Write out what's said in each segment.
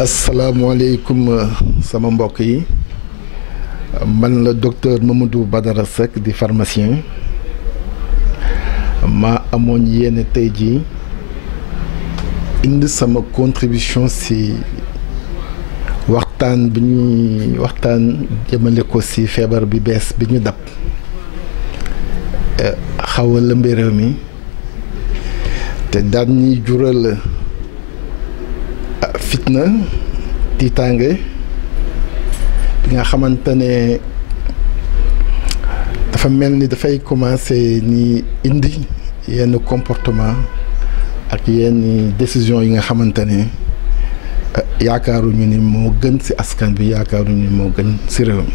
asalaamaaleykum sama mbokk yi man la docteur Mamadou Badara Seck di pharmacien ma amoon yéene tey jii indi sama contribution ci waxtaan bi ñuy waxtaan jëmale ko ci feebar bi bees bi ñu dab xaw a lëmbe réew mi te daan ñuy jural fitna tiitaange bi nga xamante ne dafa mel ni dafay commencer ni indi yenn comportement ak yenn décision yi nga xamante ne yaakaaruñu ni moo gën ci askan bi yaakaaruñu ni moo gën ci réew mi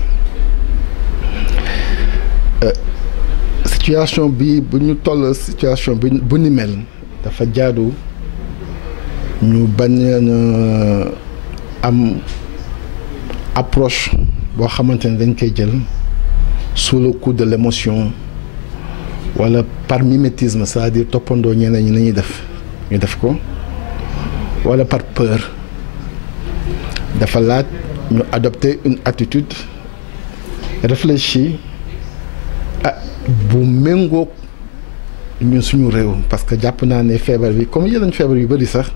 situation bi bu ñu toll situation bi bu ni mel dafa jaadu ñu bañ am approche boo xamante ne dañ koy jël sous le coup de l'émotion wala par mimétisme c'est-à-dire toppandoo ñeneen ñi nañuy def ñu def ko wala par peur dafa laaj ñu adopter une attitude réfléchie bu méngoog ñun suñu réew parce que jàpp naa ne feebar bi comme yeneen feebar yu bari sax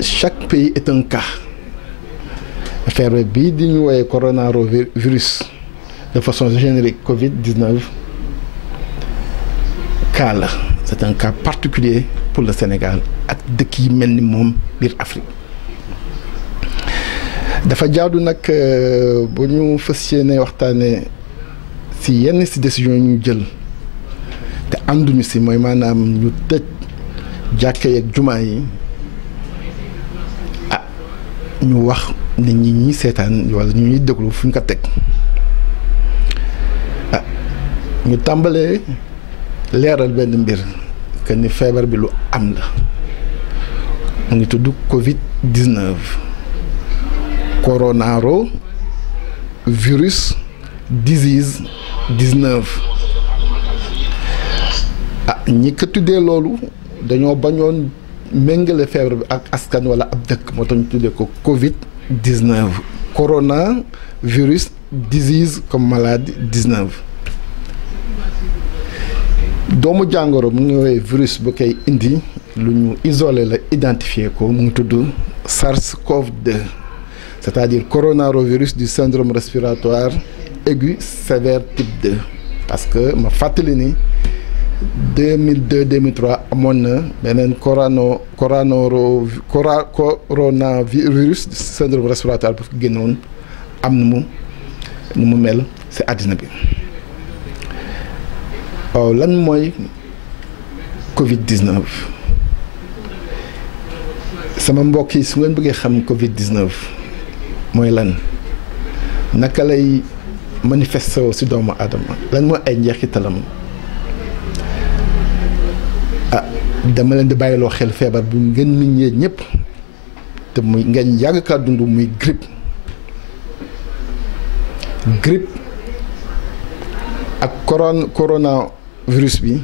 chaque pays est un cas feebar bii di ñu woowee coronavirus de façon générique Covid-19 cas la c'est un cas particulier pour le Sénégal ak dëkk yi mel ni moom biir Afrique dafa jaadu nag bu ñu fas yéene waxtaanee ci yenn ci décision ñu jël te ànduñu ci mooy maanaam ñu tëj jàkka yi ak jumaa yi ñu wax nit ñi ñuy seetaan walla ñu ñuy déglu fu ñu ko teg ñu tàmbalee leeral benn mbir que ni feebar bi lu am la mu ngi tudd Covid-19 coronavirus disease 19 ñi ko tuddee loolu dañoo bañoon méngale feebar bi ak askan wala ab dëkk moo tax ñu tuddee ko Covid-19 coronavirus disease comme maladie 19 doomu jàngoro mu ngi woowee virus bu koy indi lu ñu isolé la identifié ko mu ngi tudd SARS-CoV-2 c'est-à-dire coronavirus du syndrome respiratoire aigu sévère type 2 parce que ma fàttali ni 2002-2003 amoon na beneen coronavirus syndrome respiratoire bu fi génnoon am nu mu mel ci àddina bi waaw lan mooy Covid-19 sama mbokk yi su ngeen bëggee xam Covid-19 mooy lan naka lay manifesté woo ci doomu aadama lan mooy ay njeexitalam dama leen di bàyyiloo xel feebar bu ngeen miññee ñëpp te muy ngeen yàgg kaa dund muy grippe ak coronavirus bi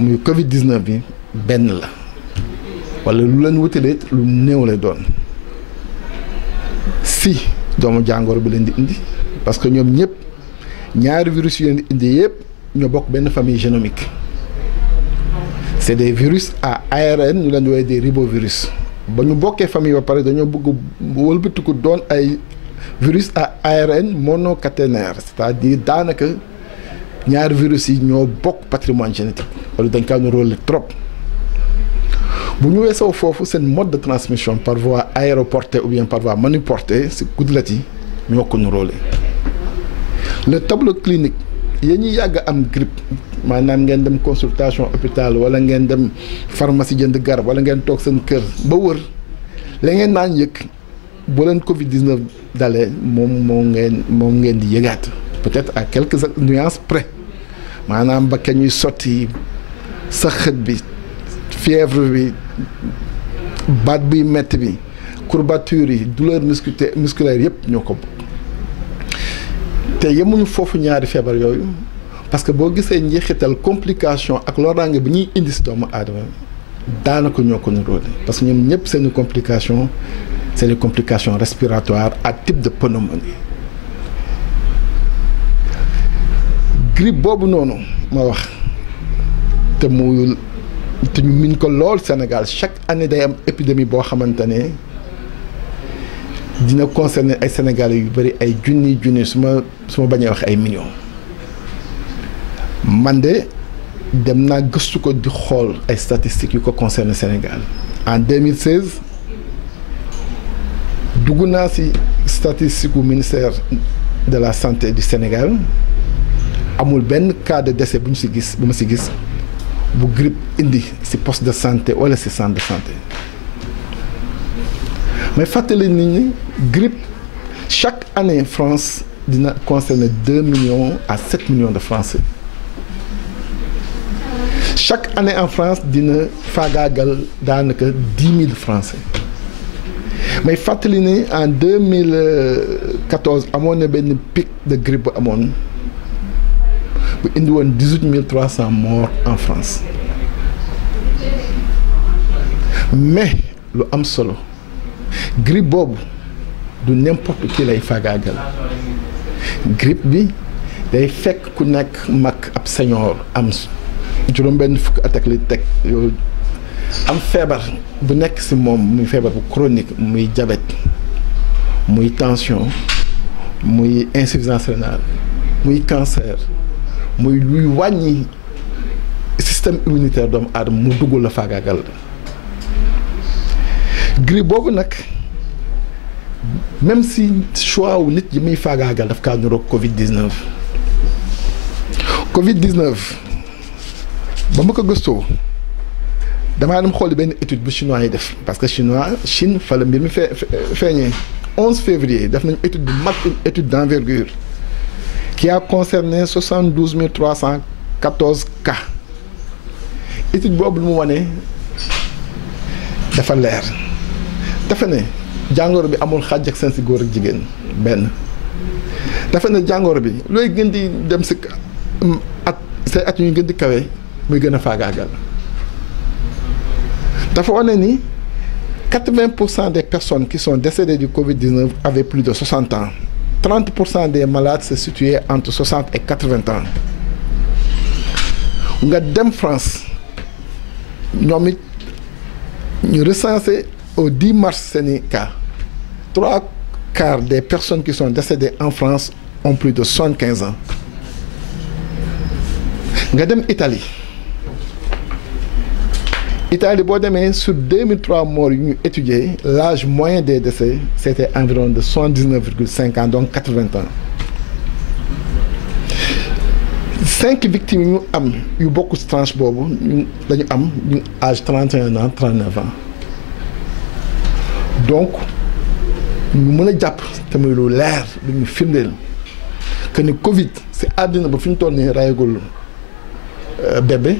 muy Covid-19 bi benn la walla lu leen wutalee lu néew lay doon si doomu jàngoro bi leen di indi parce que ñoom ñëpp ñaari virus yu leen di indi yëpp ñoo bokk benn famille génomique. c'est des virus à ARN ñu leen di woowee des ribovirus ba ñu bokkee famille ba pare dañoo bëgg wëlbatiku doon ay virus à ARN monocaténaire c'est-à-dire daanaka ñaari virus yi ñoo bokk patrimoine génétique wala dañ kaa nuróole trop bu ñu weesoo foofu seen mode de transmission par voie aéroportée ou bien par voie manuportée ci kuddulat yi ñoo ko nuróole le tableau clinique yéen ñi yàgg am grippe maanaam ngeen dem consultation hôpital wala ngeen dem pharmacie jënd garab wala ngeen toog seen kër ba wër la ngeen naan yëg bu leen Covid-19 dalee moom ngeen di yëgaat peut-être à quelques nuances près maanaam ba ka ñuy sotti sa xët bi fièvre bi baat buy metti bi courbature yi douleur musculaire yëpp ñoo ko bokk te yemuñu foofu ñaari feebar yooyu parce que boo gisee njeexital complication ak loraange bi ñuy indi si doomu aadama daanaka ñoo ko niróole parce que ñoom ñëpp seeni complications c'est les complications respiratoires à type de pneumonie. grippe boobu noonu ma wax te ñu min ko lool Sénégal chaque année day am épidémie boo xamante ne dina concerner ay Sénégalais yu bëri ay junni su ma bañee wax ay millions. man de dem naa gëstu ko di xool ay statistiques yu ko concerné Sénégal en 2016 dugg naa ci statistique u ministère de la santé du Sénégal amul benn cas de décès bu ma ci gis bu grippe indi ci poste de santé wala ci centre de santé mais fàttali nit ñi grippe chaque année France dina concerner 2 millions à 7 millions de Français. Chaque année en France dina faagaagal daanaka 10 000 Français mais fàttali ni en 2014 amoon na benn pic de grippe bu amoon bu indi woon 18 300 morts en France mais lu am solo grippe boobu du n'importe qui lay faagaagal grippe bi day fekk ku nekk mag ab senior am juróom benn fukk at ak li teg yooyu am feebar bu nekk ci moom muy feebar bu chronique muy diabète muy tension muy insuffisance rénale muy cancer muy luy wàññi système immunitaire doomu aadama mu dugg la faagaagal grippe boobu nag même si choix wu nit yi muy faagaagal daf kaa niroog Covid-19 ba ma ko gëstoo damaa dem xooli benn étude bu chinois yi def parce que Chine fa la mbir mi feeñee 11 février def nañ étude bu mag une étude d'envergure qui a concerné 72 314 cas étude boobu lu mu wane dafa leer dafa ne jàngoro bi amul xàjj ak seen si góor ak jigéen benn dafa ne jàngoro bi looy gën di dem si say at yu gën di kawe muy gën a faagaagal dafa wane ni 80% des personnes qui sont décédées du Covid-19 avaient plus de 60 ans 30% des malades se situaient entre 60 et 80 ans nga dem France ñoom it ñu recensé au 10 mars seeni cas 3/4 des personnes qui sont décédées en France ont plus de 75 ans nga dem Italie boo demee sur 2003 morts yu ñu étudié l'âge moyen des décès c'était environ de 79,5 ans donc 80 ans 5 victimes yu ñu am yu bokk ci tranche boobu dañu am ñu âge 31 ans 39 ans donc ñu mën a jàpp te muy lu leer lu ñu firndeel que ni Covid ci àddina ba fi ñu toll nii rayagul bébé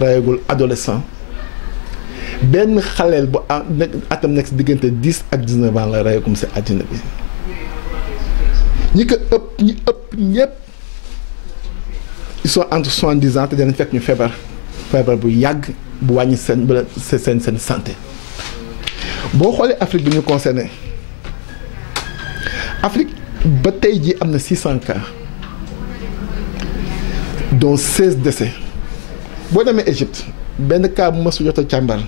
rayagul adolescent benn xaleel bu atam nekk si diggante 10 ak 19 ans la rayagum ci àddina bi ñi ëpp ñëpp ils sont entre 70 ans te danañ fekk ñu feebar bu yàgg bu wàññi seen santé boo xoolee Afrique bi ñu concerné Afrique ba tey jii am na 600 cas dont 16 décès boo demee Égypte benn cas bu ma su jot a càmbar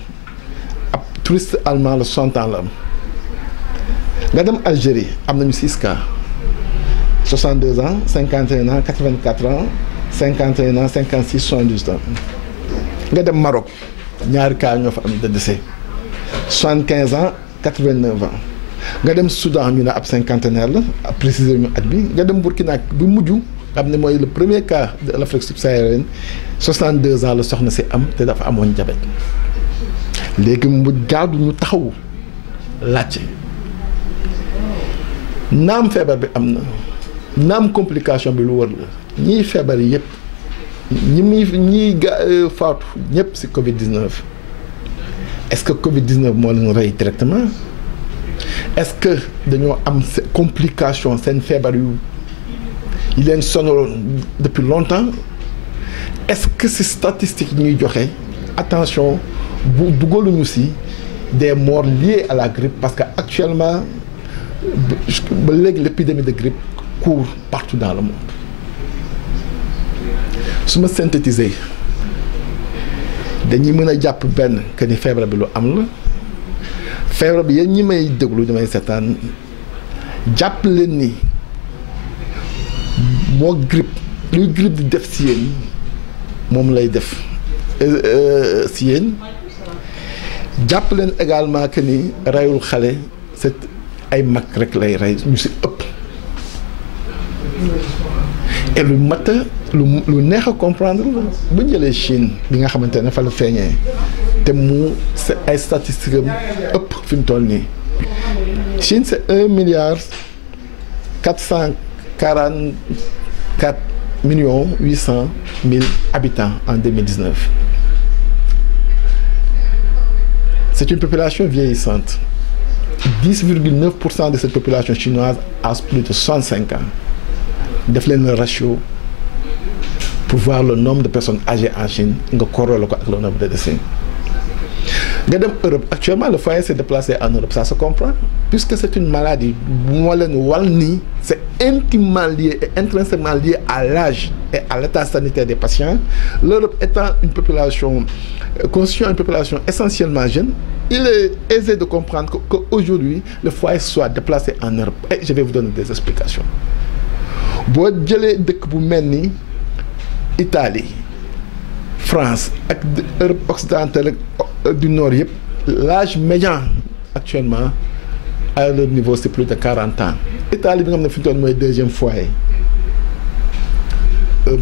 ab touriste allemand la 60 ans la am nga dem Algérie am nañu 6 cas 62 ans 51 ans 84 ans 51 ans 56 78 ans nga dem Maroc ñaari cas ñoo fa am de décès 75 ans 89 ans nga dem Soudan ñu ne ab cinquantenaire la ab préciser ñu at bi nga dem Burkina bi mujj xam ne mooy le premier cas de l'Afrique subsaharienne 62 ans la soxna si am te dafa amoon diabète léegi mu jaadu ñu taxaw laajte naam feebar bi am na naam complication bi lu wër la ñiy feebar yëpp ñi faatu ñëpp ci Covid-19 est-ce que Covid-19 moo leen rey directement est-ce que dañoo am complication seen feebar yi leen sonaloon depuis longtemps est-ce que ci statistique ñuy joxe attention dugaluñu si des morts liées à la grippe parce que actuellement ba léegi l'épidémie de grippe court partout dans le monde. su ma synthétiser dañuy mën a jàpp benn que ni feebar bi lu am la feebar bi yéen ñi may déglu damay seetaan jàpp leen ni moo grippe luy grippe di def si yéen moom lay def si yéen jàpp leen également que ni reyul xale c'est ay mag rek lay rey ñu si ëpp et lu mat lu neex a comprendre la bu jëlee Chine bi nga xamante ne fa la feeñee te mu c'est ay statistiques am ëpp fi mu toll nii Chine c'est 1,444,800,000 habitants en 2019. C'est une population vieillissante. 10,9% de cette population chinoise a plus de 65 ans. Def leen le ratio pour voir le nombre de personnes âgées en Chine nga corrélé ko ak le nombre de décès. nga dem Europe actuellement le foyer s'est déplacé en Europe, ça se comprend puisque c'est une maladie bu ma leen wal nii c'est intimement lié et intrinsèquement lié à l'âge et à l'état sanitaire des patients. L'Europe étant une population constituant une population essentiellement jeune, il est aisé de comprendre qu'aujourd'hui le foyer soit déplacé en Europe et je vais vous donner des explications. boo jëlee dëkk bu mel ni Italie, France ak Europe occidentale du nord yëpp l'âge médian actuellement à leur niveau c'est plus de 40 ans. Italie bi nga xam ne fi mu toll mooy deuxième foyer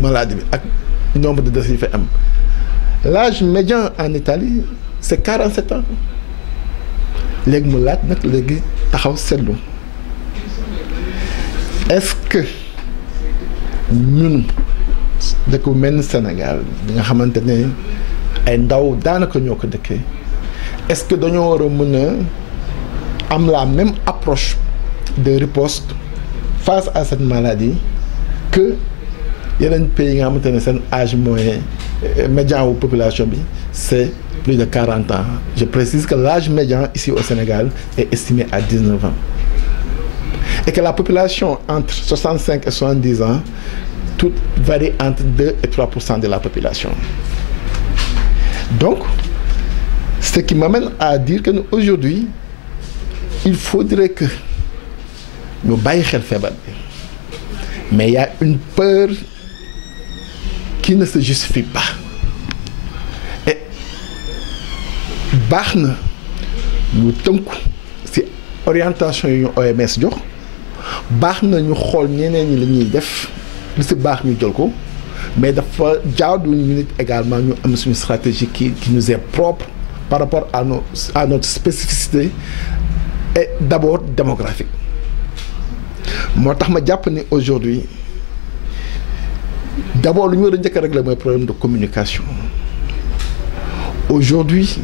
maladie bi ak nombre de décès yi fa am. L'âge médian en Italie c'est 47 ans léegi mu laaj nag léegi taxaw seetlu est-ce que ñun dëkk bu mel ni Sénégal bi nga xamante ne ay ndaw daanaka ñoo ko dëkkee est-ce que dañoo war a mën a am la même approche de riposte face à cette maladie que yeneen pays yi nga xamante ne seen âge moyen médian wu population bi c'est plus de 40 ans. Je précise que l'âge médian ici au Sénégal est estimé à 19 ans et que la population entre 65 et 70 ans tout varie entre 2 et 3% de la population. Donc ce qui m'amène à dire que nous aujourd'hui il faudrait que ñu bàyyi xel feebar bi mais il y a une peur qui ne se justifie pas et baax na ñu tënku ci orientation yu ñu OMS jox baax na ñu xool ñeneen ñi la ñuy def lu ci baax ñu jël ko mais dafa jaadu ñu nit également ñu am suñu stratégie qui nous est propre par rapport à notre spécificité et d'abord démographique. moo tax ma jàpp ni aujourd'hui d'abord lu ñu war a njëkk a régler mooy problème de communication. Aujourd'hui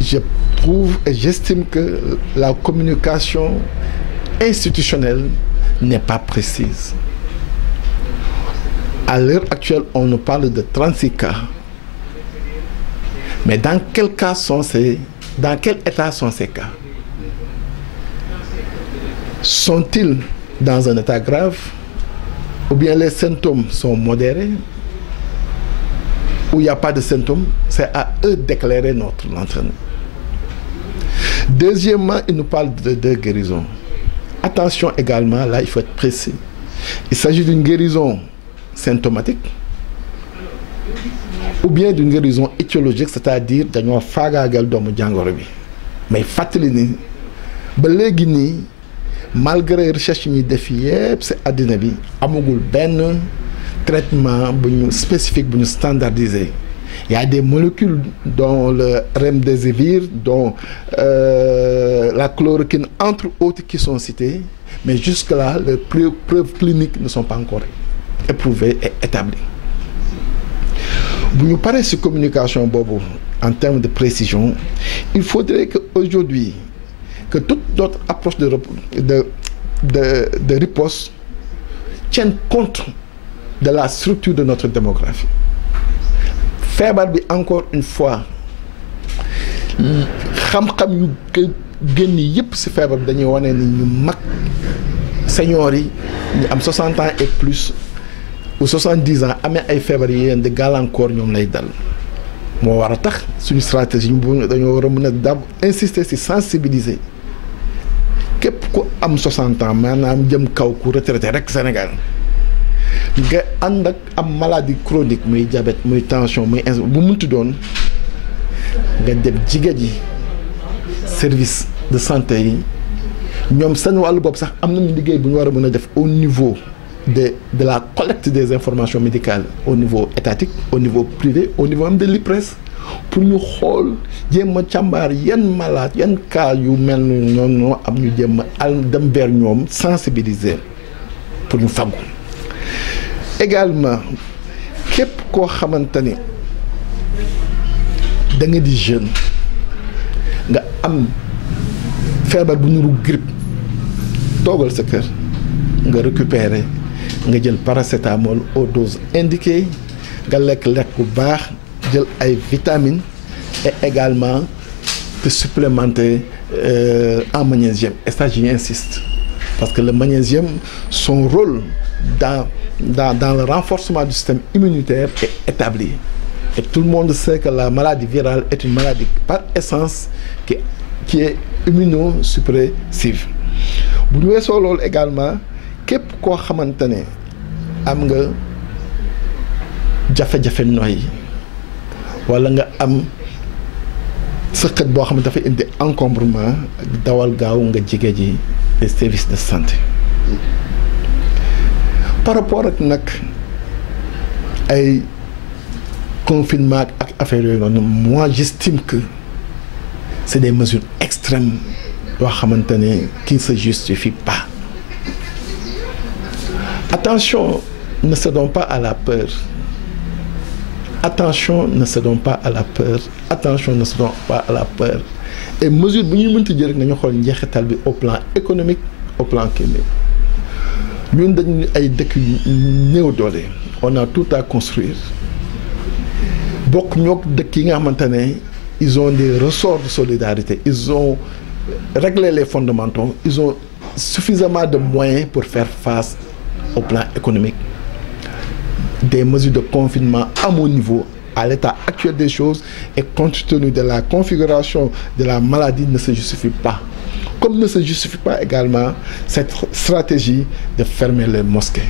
je trouve et j'estime que la communication institutionnelle n'est pas précise. À l'heure actuelle on nous parle de 36 cas mais dans quel état sont ces cas? Sont-ils dans un état grave ou bien les symptômes sont modérés ou il n'y a pas de symptômes? C'est à eux d'éclairer notre lanterne. Deuxièmement, ils nous parlent de guérison. Attention également, là il faut être précis. Il s'agit d'une guérison symptomatique ou bien d'une guérison étiologique, c'est-à-dire dañoo faagaagal doomu jàngoro bi mais fàttali ni ba léegi nii malgré recherche yi ñuy def yépp ci àddina bi amagul benn traitement bu ñu spécifique bu ñu standardisé. Il y a des molécules dont le remdesivir, dont la chloroquine entre autres qui sont citées mais jusque-là les preuves cliniques ne sont pas encore éprouvées et établies. Bu ñu paree ci communication boobu en termes de précision il faudrait que aujourd'hui que toute notre approche de riposte tienne compte de la structure de notre démographie. Feebar bi encore une fois xam-xam yu génn yëpp ci feebar bi dañuy wane ni ñu mag seniors yi ñu am 60 ans et plus ou 70 ans amee ay feebar yi leen di gàllankoor ñoom lay dal moo war a tax suñu stratégie bu dañoo war a mën a dab insister ci sensibiliser képp ku am 60 ans maanaam jëm kaw ku retraité rek Sénégal nga ànd ak am maladie chronique muy diabète muy tension muy bu munti doon nga dem jigéen ji service de santé yi ñoom seen wàllu bopp sax am nañu liggéey bu ñu war a mën a def au niveau de la collecte des informations médicales au niveau étatique au niveau privé au niveau même de l'IPRES pour ñu xool jéem a càmbaar yan malade yan cas yu mel ni ñoom ñoo am ñu jéem a dem vers ñoom sensibiliser pour ñu faggu également képp koo xamante ni da nga di jeune nga am feebar bu nuru grippe toogal sa kër nga récupérer nga jël paracétamol aux doses indiquées nga lekk bu baax jël ay vitamines et également te supplémenter en magnésium et ça j'y insiste parce que le magnésium son rôle dans le renforcement du système immunitaire est établi et tout le monde sait que la maladie virale est une maladie par essence qui est immunosuppressive bu ñu weesoo loolu également képp koo xamante ne am nga jafe-jafe noyyi walla nga am sëqët boo xam ne dafa indi encombrement dawal gaaw nga jege ji les services de santé par rapport ak nag ay confinement ak affaire yooyu noonu moi j'estime que c'est des mesures extrêmes yoo xamante ne qui ne se justifient pas. Attention, ne cédons pas à la peur. Attention, ne cédons pas à la peur. Attention, ne cédons pas à la peur. Et mesure bu ñuy mënti jël rek nañu xool njeexital bi au plan économique au plan clinique ñun dañu ay dëkk yu néew doole on a tout à construire bokk ñoog dëkk yi nga xamante ne ils ont des ressorts de solidarité ils ont réglé les fondamentaux ils ont suffisamment de moyens pour faire face au plan économique des mesures de confinement à mon niveau à l'état actuel des choses et compte tenu de la configuration de la maladie ne se justifie pas comme ne se justifie pas également cette stratégie de fermer les mosquées.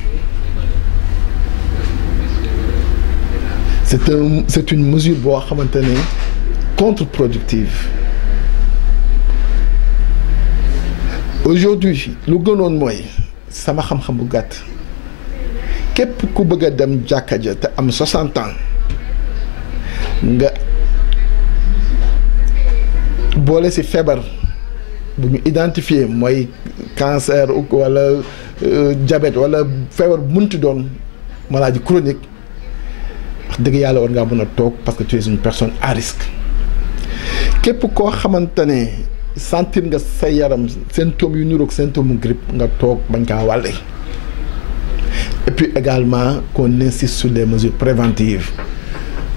C'est une mesure boo xamante ne contre-productive. Aujourd'hui lu gënoon mooy sama xam-xam bu gàtt képp ku bëgg a dem jàkka ja te am 60 ans nga boole ci feebar bu ñu identifier mooy cancer wala diabète wala feebar bu munti doon maladie chronique wax dëgg yàlla war ngaa mën a toog parce que tu es une personne à risque képp koo xamante ne sentir nga sa yaram symptômes yu niroog symptôme grippe nga toog bañ kaa wàlle et puis également qu'on insiste sur les mesures préventives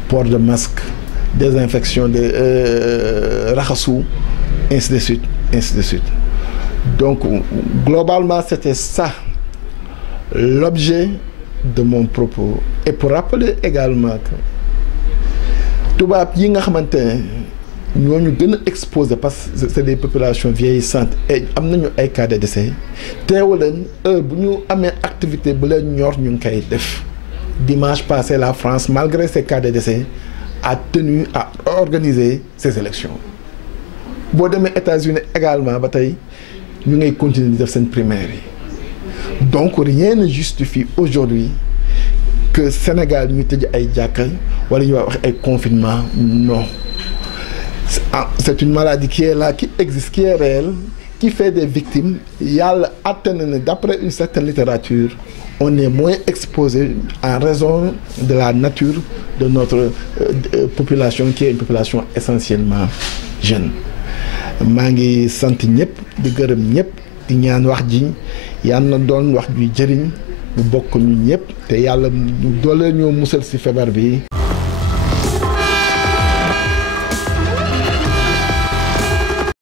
port de masque désinfection de raxasu ainsi de suite ainsi de suite donc globalement c'était ça l'objet de mon propos et pour rappeler également que tubaab yi nga xamante ne ñooñu gën a exposé parce que c'est des populations vieillissantes et am nañu ay cas de décès teewu leen bu ñu amee activité bu leen ñor ñu ngi koy def dimanche passé la France malgré ces cas de décès a tenu à organiser ces élections boo demee États-Unis également ba tey ñu ngay continuer di def seen primaire yi donc rien ne justifie aujourd'hui que Sénégal ñu tëj ay jàkka wala ñu wax ay confinement non c'est une maladie qui est là qui existe qui est réelle qui fait des victimes yàlla àtte na ne d'après une certaine littérature on est moins exposé en raison de la nature de notre population qui est une population essentiellement jeune maa ngi sant ñëpp di gërëm ñëpp di ñaan wax ji yàlla na doon wax juy jëriñ bu bokk ñu ñëpp te yàlla doole ñoo musal ci feebar bi